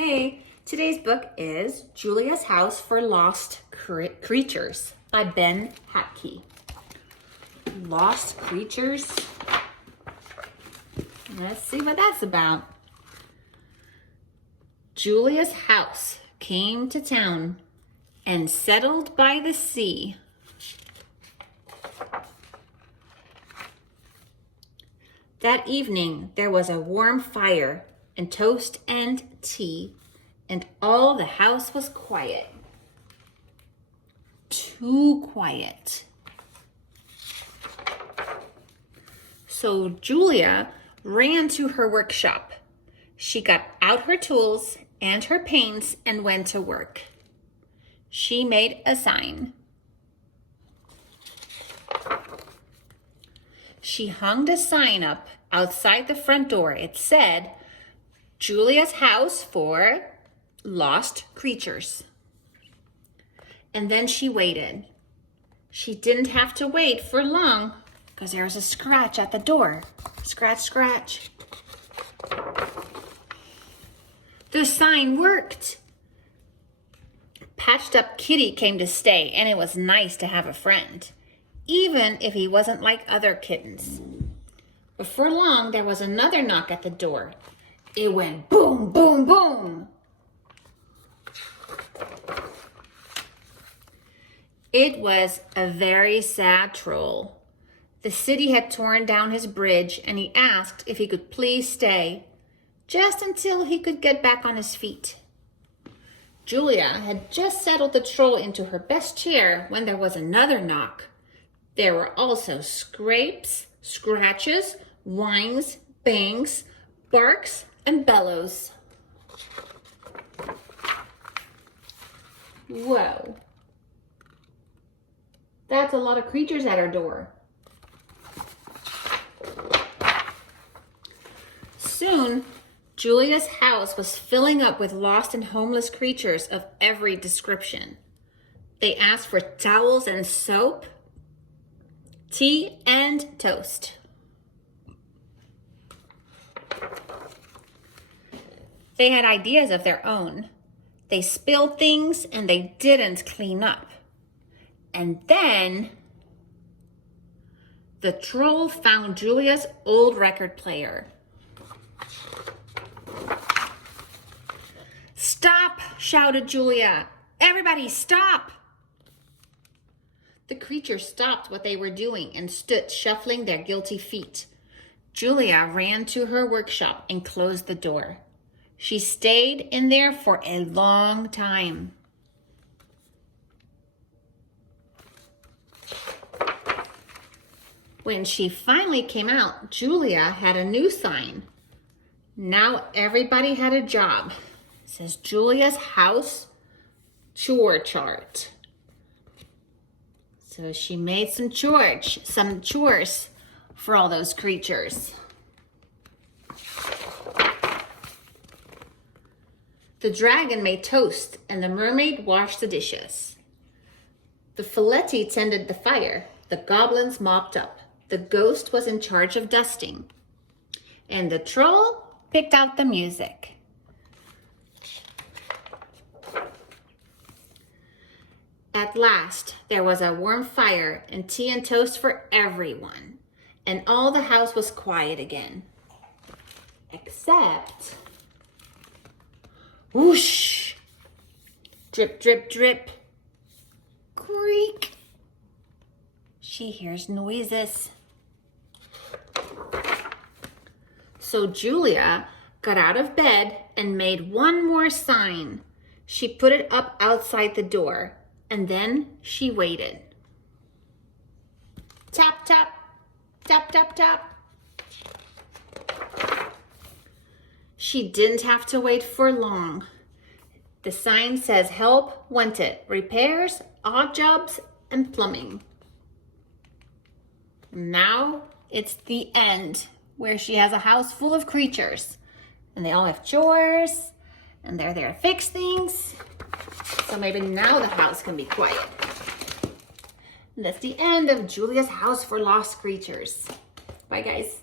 Hey, today's book is Julia's House for Lost Creatures by Ben Hatke. Lost Creatures? Let's see what that's about. Julia's house came to town and settled by the sea. That evening, there was a warm fire and toast and tea, and all the house was quiet. Too quiet. So Julia ran to her workshop. She got out her tools and her paints and went to work. She made a sign. She hung the sign up outside the front door. It said, Julia's House for Lost Creatures. And then she waited. She didn't have to wait for long because there was a scratch at the door. Scratch, scratch. The sign worked. Patched up Kitty came to stay, and it was nice to have a friend, even if he wasn't like other kittens. Before long, there was another knock at the door. It went boom, boom, boom. It was a very sad troll. The city had torn down his bridge, and he asked if he could please stay, just until he could get back on his feet. Julia had just settled the troll into her best chair when there was another knock. There were also scrapes, scratches, whines, bangs, barks, and bellows. Whoa. That's a lot of creatures at our door. Soon, Julia's house was filling up with lost and homeless creatures of every description. They asked for towels and soap, tea and toast. They had ideas of their own. They spilled things and they didn't clean up. And then the troll found Julia's old record player. Stop, shouted Julia. Everybody stop. The creatures stopped what they were doing and stood shuffling their guilty feet. Julia ran to her workshop and closed the door. She stayed in there for a long time. When she finally came out, Julia had a new sign. Now everybody had a job. It says Julia's House Chore Chart. So she made some chores for all those creatures. The dragon made toast and the mermaid washed the dishes. The Folletti tended the fire. The goblins mopped up. The ghost was in charge of dusting. And the troll picked out the music. At last, there was a warm fire and tea and toast for everyone. And all the house was quiet again. Except, whoosh, drip, drip, drip, creak. She hears noises. So Julia got out of bed and made one more sign. She put it up outside the door, and then she waited. Tap, tap, tap, tap, tap. She didn't have to wait for long. The sign says help wanted, repairs, odd jobs, and plumbing. Now it's the end, where she has a house full of creatures and they all have chores and they're there to fix things. So maybe now the house can be quiet. And that's the end of Julia's House for Lost Creatures. Bye, guys.